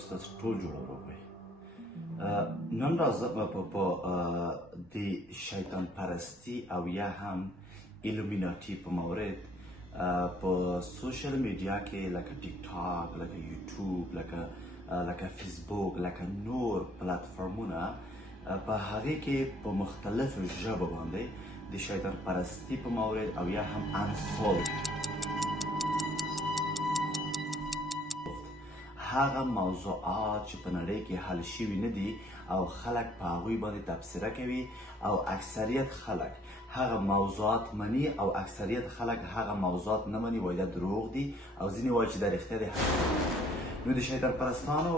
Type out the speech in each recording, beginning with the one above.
چې تاسو ټول جوړور وګورئ. نن راځم په د شیطان پرستی او یا هم ایلومیناټي په مورد په سوشل میډیا کې لکه ټیک ټاک، لکه یوټیوب، لکه فیسبوک، لکه نور پلاتفورمونه په هغې کې په مختلفو ژبو باندې د شیطان پرستی په مورد او یا هم انسول هغه موضوعات چې په نړۍ کې حل شوي نه دي او خلک په هغوی باندې تبصره کوي او اکثریت خلک هغه موضوعات مني او اکثریت خلک هغه موضوعات نه مني، وایي دا دروغ دي او ځینې وایي چې دا رښتیا دي. نو د شیطان پرستانو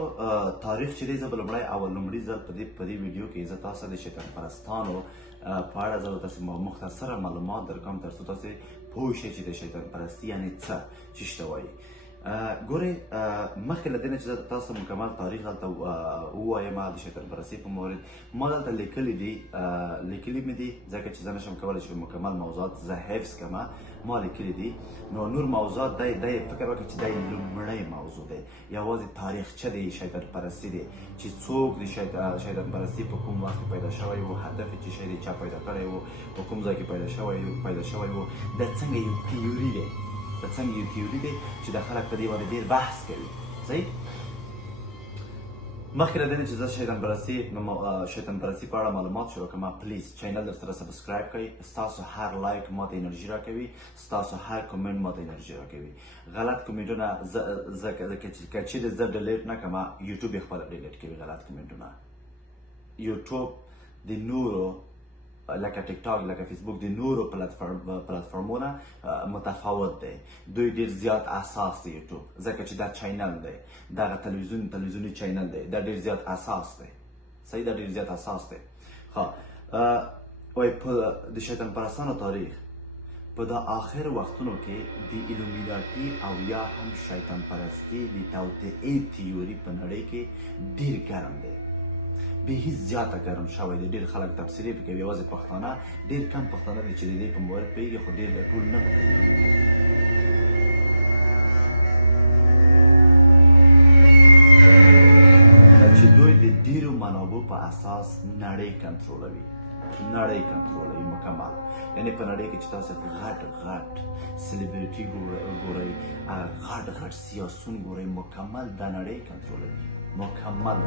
تاریخ چې دی زه به لومړي ځل په دې ویډیو کې زه تاسو د شیطان پرستانو په اړه زه به تاسو مختصره معلومات درکوم تر څو تاسو پوه شئ چې د شیطان پرستي یعنې څه چی ته وایي. ګورئ مخکې له دې نه چې زه تاسو مکمل تاریخ هلته ووایم د شیطان پرستۍ په مورد، ما دلته لیکلي مې دي ځکه چې زه نشم کولی چې مکمل موضوعات زه حفظ کړم. ما لیکلي دي نو نور موضوعات دی فکر وکړئ چې دی لومړی موضوع دی، یوازې تاریخچه د شیطان پرستي دی چې څوک د شیطان پرستي په کوم وخت پیدا شوی و، هدف چې شی دی چا پیدا کړی و، په کوم ځای کې پیدا شوی و، د څنګه یو تیوري دی چې د خلک په دې باندې ډېر بحث کوي. صحیح؟ مخکې له دې نه چې زه شیطان پرستي په اړه معلومات شروع کړم، پلیز چینل درسره سبسکرایب کړئ. ستاسو هر لایک ماته انرژي راکوي، ستاسو هر کومنټ ماته انرژي راکوي. غلط کومنټونه که چیرې زه ډیلیټ نه کړم، یوټیوب یې خپله ډیلیټ کوي غلط کومنټونه. یوټیوب د نورو لکه ټیک ټاک، لکه فیسبوک د نورو پلاتفورمونه متفاوت دی. دوی ډېر زیات اساس دی یوټیوب، ځکه چې دا چینل دی، دغه تلویزیوني چینل دی، دا ډېر زیات اساس دی. صحیح، دا ډېر زیات اساس دی. وایي په د شیطان پرستانو تاریخ په دا آخر وختونو کې د ایلومیناټي او یا هم شیطان پرستي د توطئې تیوري په نړۍ کې ډېر ګرم دی، به هیڅ زیاته ګرم شوی دی. ډېر خلک تبصرې پرې کوي، یوازې پښتانه ډېر کم پښتانه دي چې د دې په مورد پوهېږي، خو ډېر ټول نه پوهېږي. چې دوی د ډېرو منابعو په اساس نړۍ کنټرولوي مکمل. یعنې په نړۍ کې چې تاسو غټ سلیبریټي ګورئ، غټ سیاسون ګورئ، مکمل دا نړۍ کنټرولوي، مکمل.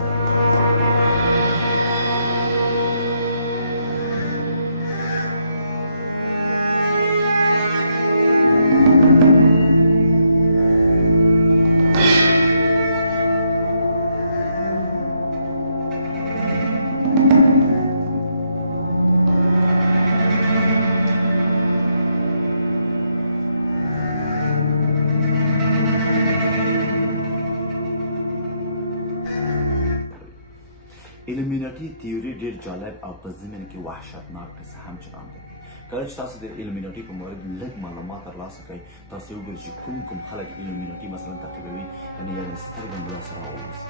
ایلومیناټي تیوري ډېر جالب او په ضمن کې وحشتناک قصه هم چلان دی. کله چې تاسو د ایلومیناټي په مورد لږ معلومات ترلاسه کړئ، تاسو وګورئ چې کوم خلک ایلومیناټي مثلا تعقیبوي، یعنې سترګې هم راسره راووځي.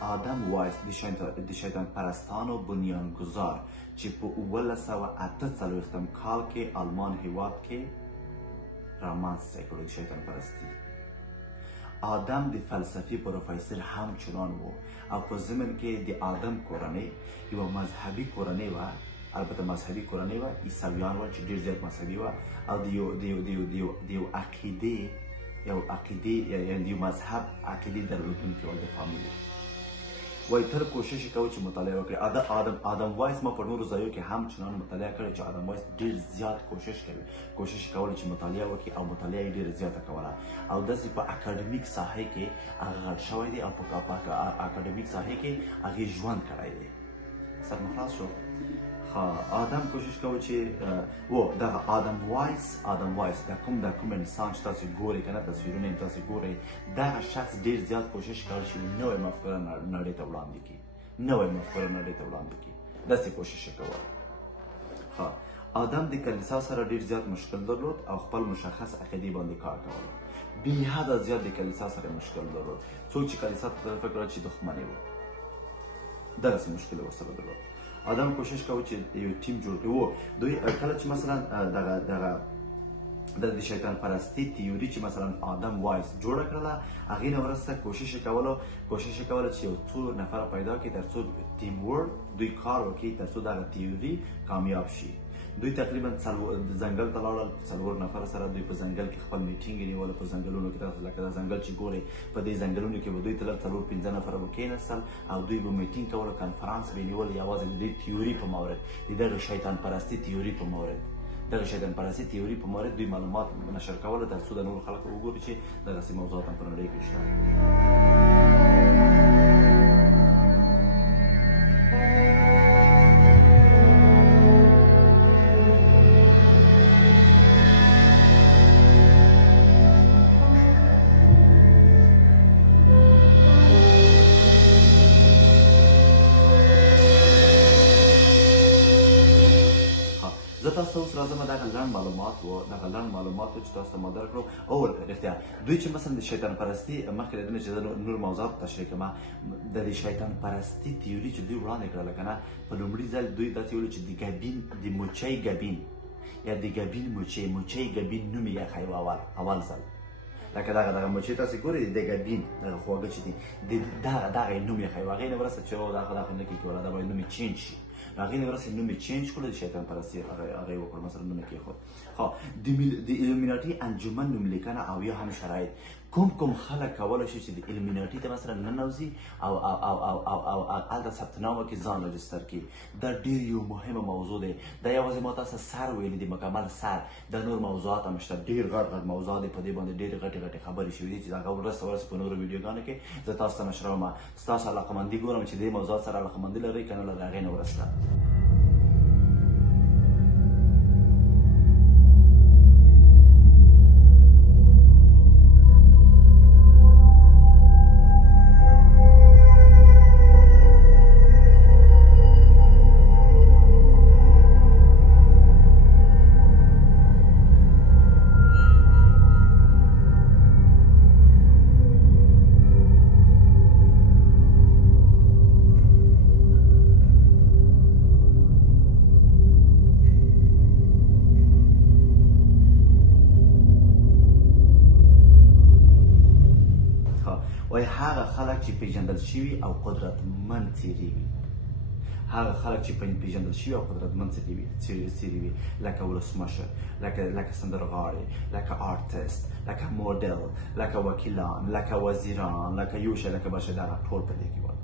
آدم وایس د شیطان پرستانو بنیانګذار چې په 1948 کال کې آلمان هیواد کې رامنځته کړو د شیطان پرستي. آدم د فلسفې پروفیسر هم چنان و او په ضمن کې د آدم کورنۍ یوه مذهبي کورنۍ وه، البته مذهبي کورنۍ وه، عیسویان ول چې ډېر زیات مذهبي وه او د یو عقیدې یعنې د یو مذهب عقیدې درلودونکي وه، د فامیلي. وایي تل کوشش یې کوي چې مطالعه وکړي. آدم وایس ما په نورو ځایو کې هم چنان مطالعه کړې چې آدم وایس ډېر زیات کوشش کولی چې مطالعه وکړي او مطالعه یې ډېره زیاته کوله او داسې په اکاډمیک ساحې کې هغه غټ شوی دی او په اکاډمیک ساحې کې هغې ژوند کړی دی. سر مو خلاص شو. آدم کوشش کوي چې دغه آدم وایس دا کوم انسان چې تاسو ګورئ که نه، تصویرونه یې تاسو ګورئ، دغه شخص ډېر زیات کوشش کوي چې نوې مفکوره نړۍ ته وړاندې کړي، داسې کوشش یې کوه. آدم د کلیسا سره ډیر زیات مشکل درلود او خپل مشخص عقیدې باندې کار کولو. بی حد زیات د کلیسا سره مشکل درلود. څوک چې کلیسا ته فکر کړ چې دښمنی و، دغسې مشکل ورسره درلود. آدم کوشش کوي چې یو ټیم جوړ کړي. دوی کله چې مثلا دغه د شیطان پرستی تیوري چې مثلا آدم وایس جوړه کړله، هغې نه وروسته کوشش یې کوله چې یو څو نفر پیدا کړي تر څو ټیم ورک دوی کار وکړي تر څو دغه تیوري کامیاب شي. دوی تقریبا ځنګل ته لاړل 4 نفر سره. دوی په ځنګل کې خپل میټینګ نیوله. په ځنګلونو کې تاسو لکه دا ځنګل چې ګورئ، په دې ځنګلونو کې به دوی تلل 4-5 نفر به کېناستل او دوی به میټینګ کوله، کنفرانس به یې نیول یوازې د دې تیوري په مورد، د دغه شیطان پرستی تیوري په مورد. دغه شیطان پرستی تیوري په مورد دوی معلومات نشر کوله تر څو د نورو خلکو وګوري چې دغسې موضوعات هم په نړۍ کې شته. زه تاسو ته اوس راځم دغه لنډ معلومات چې تاسو ته ما درکړو. او رښتیا دوی چې مثلا د شیطان پرستی مخکې له دې نه چې زه نور موضوعات تشریح کړم، د شیطان پرستی تیوري چې دوی وړاندې کړله که نه، په لومړي ځل دوی داسې ویلو چې د موچۍ ګبین یا د ګبین موچۍ ګبین نوم یې ایښی و اول ځل. لکه دغه موچۍ تاسې ګورئ د ګبین دغه خواږه چې دي دغه یې نوم یې ایښی و. هغې نه وروسته چې دا خو نه کېږي ولا دا باید نوم یې چینج شي. هغې نه وروسته نوم یې چینج کړو، د شیطان پرستي هغه یې وکړو، مثلا نوم یې کېښود. د ایلومیناټي انجمن نوملیکنه او یا هم شرایط کوم خلک کولی شي چې د ایلومیناټي ته مثلا ننوځي او هلته ثبتنامه کې ځان رجسټر کړي. دا ډېر یو مهمه موضوع دی. دا یوازې ما تاسو سر ویلي دي، مکمل سر. دا نور موضوعات هم شته، ډېر غټ موضوعات دي، په دې باندې ډېرې غټې خبرې شوي دي چې هغه ورسته په نورو ویډیوګانو کې زه تاسو ته مشرومه. ستاسو علاقمندي ګورم چې دې موضوعات سره علاقمندي لرئ که نه لرئ، هغې نه ورسته. وای هغه خلک چې پیژندل شوي او قدرتمند څیرې وي، هغه خلک چې پیژندل شوي او قدرتمند څیرې وي، لکه ولسمشر، لکه سندرغاړي، لکه آرټسټ، لکه موډل، لکه وکیلان، لکه وزیران، لکه یو شی، لکه بل شی، دغه ټول په دې کې ول.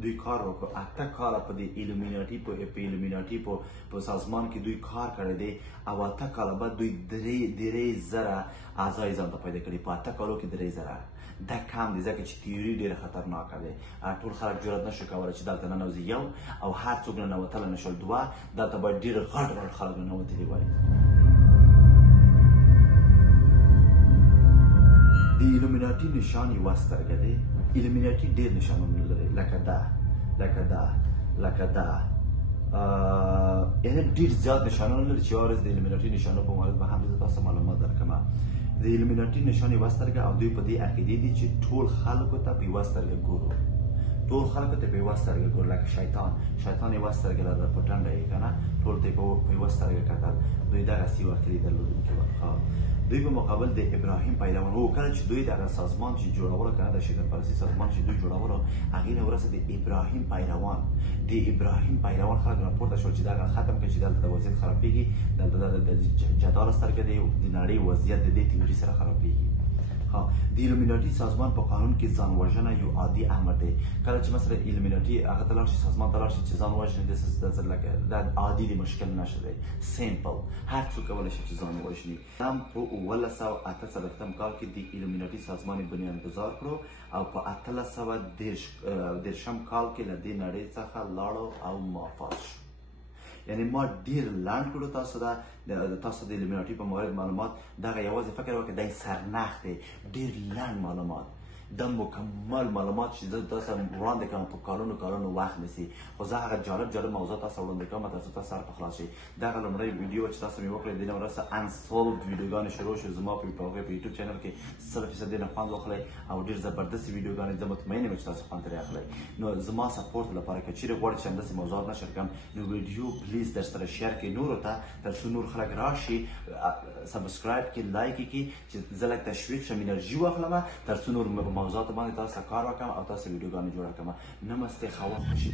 دوی کار وکړو 8 کاله په دې ایلومیناټي په سازمان کې دوی کار کړی دی او 8 کاله بعد دوی 3,000 اعضای ځان ته پیدا کړي. په 8 کالو کې 3,000 دا کم دی، ځکه چې تیوري ډېره خطرناکه دی. ټول خلک جرئت نشي کولی چې دلته ننوځي یو، او هر څوک ننوتلی نشول 2، دلته باید ډېر غټ خلک ننوتلي وای. د ایلومیناټي نشان یوه سترګه دی. ایلومیناټي ډېر نشانونه لري، لکه دا یعنې ډېر زیات نشانونه لري چې یوارز د ایلومیناټي نشانو په مورد به هم زه تاسو معلومات درکړم. د ایلومیناټي نشان یوه سترګه، او دوی په دې عقیدې دي چې ټول خلکو ته په یوه سترګه ګورو، ټول خلکو ته په یوه سترګه ګورو. لکه شیطان یوه سترګه لرله په ټنډه یې که نه، ټول ته یې په یوه سترګه کتل. دوی دغسې یوه عقیدې درلودونکي ول. دوی په مقابل د ابراهیم پیروان وو. کله چې دوی دغه سازمان چې جوړوله که نه، د شیطان پرستي سازمان چې دوی جوړوله، هغې نه وروسته د ابراهیم پیروان خلک راپورته شول چې دغه ختم کړي، چې دلته د وضعیت خرابېږي، دلته د جداله سترګه دی، د نړۍ وضعیت د دې تیوري سره خرابېږي. د ایلومیناټي سازمان په قانون کې ځان وژنه یو عادي امر دی. کله چې مثلا ایلومیناټي هغه ته لاړ شي، سازمان ته لاړ شي چې ځان وژني، دا عادي دی، مشکل نشه دی، سیمپل، هر څوک کولی شي چې ځان وژني. هم په 1948 کال کې د ایلومیناټي سازمان بنیانګذار کړو او په 1813 کال کې له دې نړۍ څخه لاړو او معافات شو. یعنی ما ډیر لاند کړو تاسو د ایلومیناټي په مورد معلومات. دغه یوازې فکر وکړئ دا سرنخ دی، ډیر لاند معلومات، د مکمل معلومات چې زه تاسو وړاندې کوم په کالونو وخت نیسي، خو زه هغه جالب موضوعات تاسو وړاندې کوم تاسو سر په خلاص شي. دغه لومړی ویډیو چې تاسو مې وکړې د دې وروسته انسولوډ ویډیوګانې شروع شو زما په یوټیوب چینل کې 100% نه خوند واخلئ او ډیر زبردست ویډیوګانې زه مطمئن یم چې تاسو خوند ترې اخلئ. نو زما سپورټ لپاره که چیرې غواړئ چې همداسې موضوعات نشر کړم نو ویډیو پلیز در سره شیر کړئ نورو ته، تر څو نور خلک راشي، سبسکرایب کړئ، لایک کړئ چې زه لږ تشویق شم، انرژي واخلم، تر څو نور موضوعات باندې تاسو کار وکړم او تاسو ویډیوګانې جوړه کړم. نمسته، خواږه